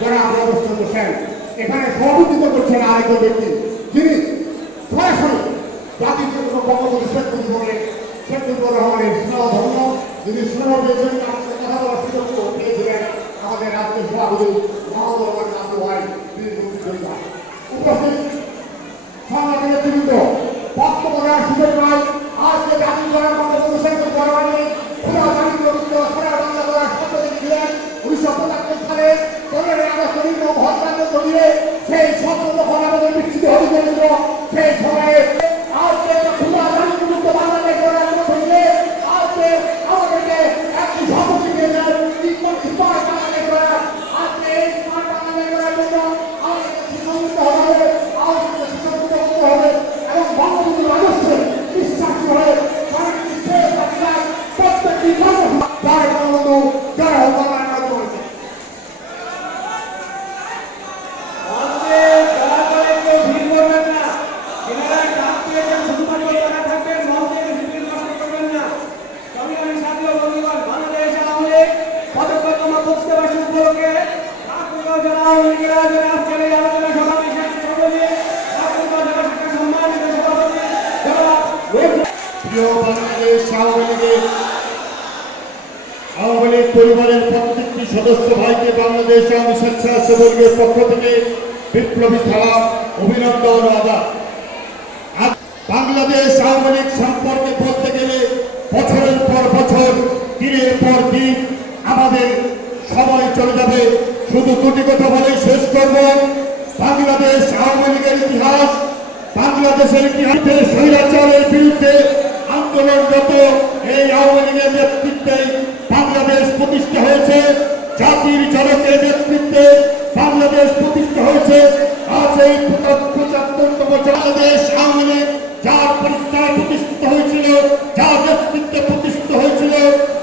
যারা অবস্থান করছেন এখানে সভাপতিত্ব করছেন আরেকজন ব্যক্তি যিনি সরাসরি জাতির জন্য বঙ্গবন্ধু শেখ মুজিবুর রহমানের স্নেহধন্য যিনি স্নেহ পেয়েছেন কথা বলার সুযোগ পেয়েছিলেন আমাদের রাষ্ট্রীয় সভাপতি মোহাম্মদ রহমান নাতু ভাই উপস্থিত সংগঠনের নেতৃবৃন্দ বক্তব্য দেওয়ার সুযোগ নয় আজকে জাতির জন্য বঙ্গবন্ধু শেখ মুজিবুর রহমানের সারা বাংলা করার শপথ ছিলেন 1975 সালে 15 আগস্ট হত্যাকাণ্ড ঘটিয়ে সেই স্বপ্ন যখন আমাদের বিচ্ছিন্ন হতে চলেছিল সেই সময়ে আজকে খোলা জাতিমুক্ত বাংলাদেশ গড়ার মধ্য দিয়ে আজকে আমাদেরকে একটি শপথ দিয়েছেন স্মার্ট বাংলাদেশ গড়ার আজকে এই স্মার্ট বাংলাদেশ গড়ার জন্য আমাদেরকে সুসংগঠিত হতে হবে আমাদেরকে সুসংগঠিত হতে হবে এবং বঙ্গবন্ধুর আদর্শে বিশ্বাসী হয়ে প্রত্যেকটি মানুষ যারা বঙ্গবন্ধু যারা আওয়ামী লীগ পরিবারের প্রত্যেকটি সদস্য ভাইকে বাংলাদেশ আওয়ামী স্বেচ্ছাসেবক লীগের পক্ষ থেকে বিপ্লবী সালাম অভিনন্দন ও আদাব। বাংলাদেশ আওয়ামী লীগ সম্পর্কে বলতে গেলে বছরের পর বছর দিনের পর দিন আমাদের সময় চলে যাবে, শুধু দুটি কথা বলেই শেষ করব। বাংলাদেশ আওয়ামী লীগের ইতিহাস, বাংলাদেশের ইতিহাসে স্বৈরাচারের বিরুদ্ধে আন্দোলনরত এই আওয়ামী লীগের নেতৃত্বে বাংলাদেশ প্রতিষ্ঠা হয়েছে, জাতির জনকের নেতৃত্বে বাংলাদেশ প্রতিষ্ঠা হয়েছে। আজ এই 75তম বাংলাদেশ আওয়ামী লীগ যার পরিচয় প্রতিষ্ঠিত হয়েছিল, যার নেতৃত্বে প্রতিষ্ঠিত হয়েছিল,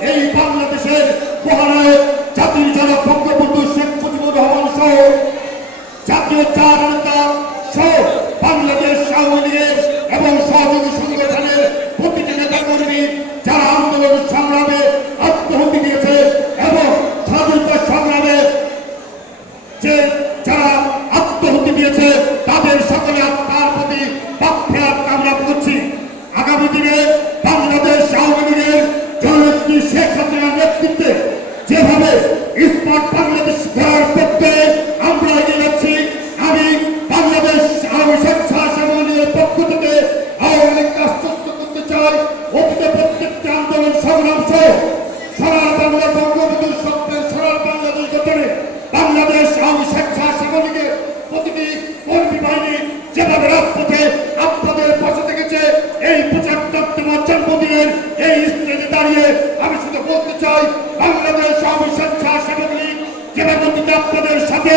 এই বাংলাদেশের মহানায়ক জাতির জনক বঙ্গবন্ধু শেখ মুজিবুর রহমান সহ জাতীয় চার নেতা সহ বাংলাদেশ আওয়ামী লীগের এবং সহযোগী সংগঠনের প্রতিটি নেতাকর্মী যারা আন্দোলন সংগ্রামে আত্মহত্যা দিয়েছে এবং স্বাধীনতা সংগ্রামে যে যারা আত্মহত্যা দিয়েছে তাদের সকলে আত্মার প্রতি বাক্যাত কামনা করছি। আগামী দিনে বাংলাদেশ আওয়ামী লীগের জননেত্রী শেখ হাসিনার নেতৃত্বে যেভাবে স্মার্ট বাংলাদেশ গড়ার পক্ষে আমরা এগিয়ে যাচ্ছি, আমি বাংলাদেশ আওয়ামী স্বেচ্ছাসেবক লীগের পক্ষ থেকে আওয়ামী লীগকে আশ্বস্ত করতে চাই অতীতে প্রত্যেকটি আন্দোলন সংগ্রাম সহ সারা বাংলা বঙ্গবন্ধুর স্বপ্নের সারা বাংলাদেশ গঠনে বাংলাদেশ আওয়ামী স্বেচ্ছাসেবক লীগের প্রতিটি কর্মী বাহিনী যেভাবে রাজপথে আপনাদের পাশে থেকেছে, এই 75তম জন্মদিনের এই স্টেজে দাঁড়িয়ে আমি শুধু বলতে চাই বাংলাদেশ আওয়ামী স্বেচ্ছাসেবক লীগ যেভাবে অতীতে আপনাদের সাথে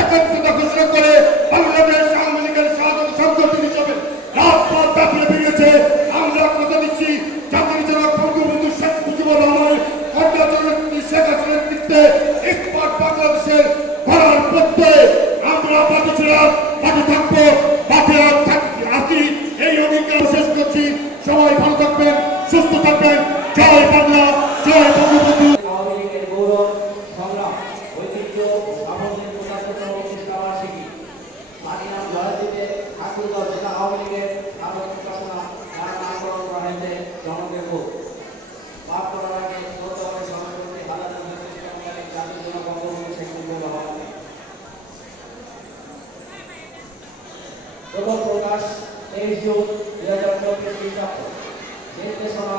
একত্রতা ঘোষণা করে বাংলাদেশ আওয়ামী লীগের সহযোগী সংগঠন হিসেবে রাজপথ ব্যাপী বেরিয়েছে। আমরা কথা দিচ্ছি জাতির জনক বঙ্গবন্ধু শেখ মুজিবুর রহমানের নেত্রী শেখ হাসিনার নেতৃত্বে স্মার্ট বাংলাদেশের গড়ার পথে আমরা বাকি ছিলাম, বাকি থাকবো, বাকি আছি। এই অঙ্গীকার শেষ করছি। সবাই ভালো থাকবেন, সুস্থ থাকবেন। জয় বাংলা, জয় বঙ্গবন্ধু। আওয়ামী লীগের গৌরব সংগ্রাম ঐতিহ্য সাফল্যের 75তম প্রতিষ্ঠাবার্ষিকী মাটি নাম জয় দিতে ঠাকুরগাঁও জেলা আওয়ামী লীগের আদর্শ শাসনা নামকরণ করা হয়েছে জনকের ভোট পাঠ করার আগে শ্রদ্ধাভাবে স্মরণ করতে হাজার জাতির জনক বঙ্গবন্ধু শেখ মুজিবুর রহমান। প্রথম প্রকাশ 23 জুন 2024 খ্রিস্টাব্দ। নির্দেশনা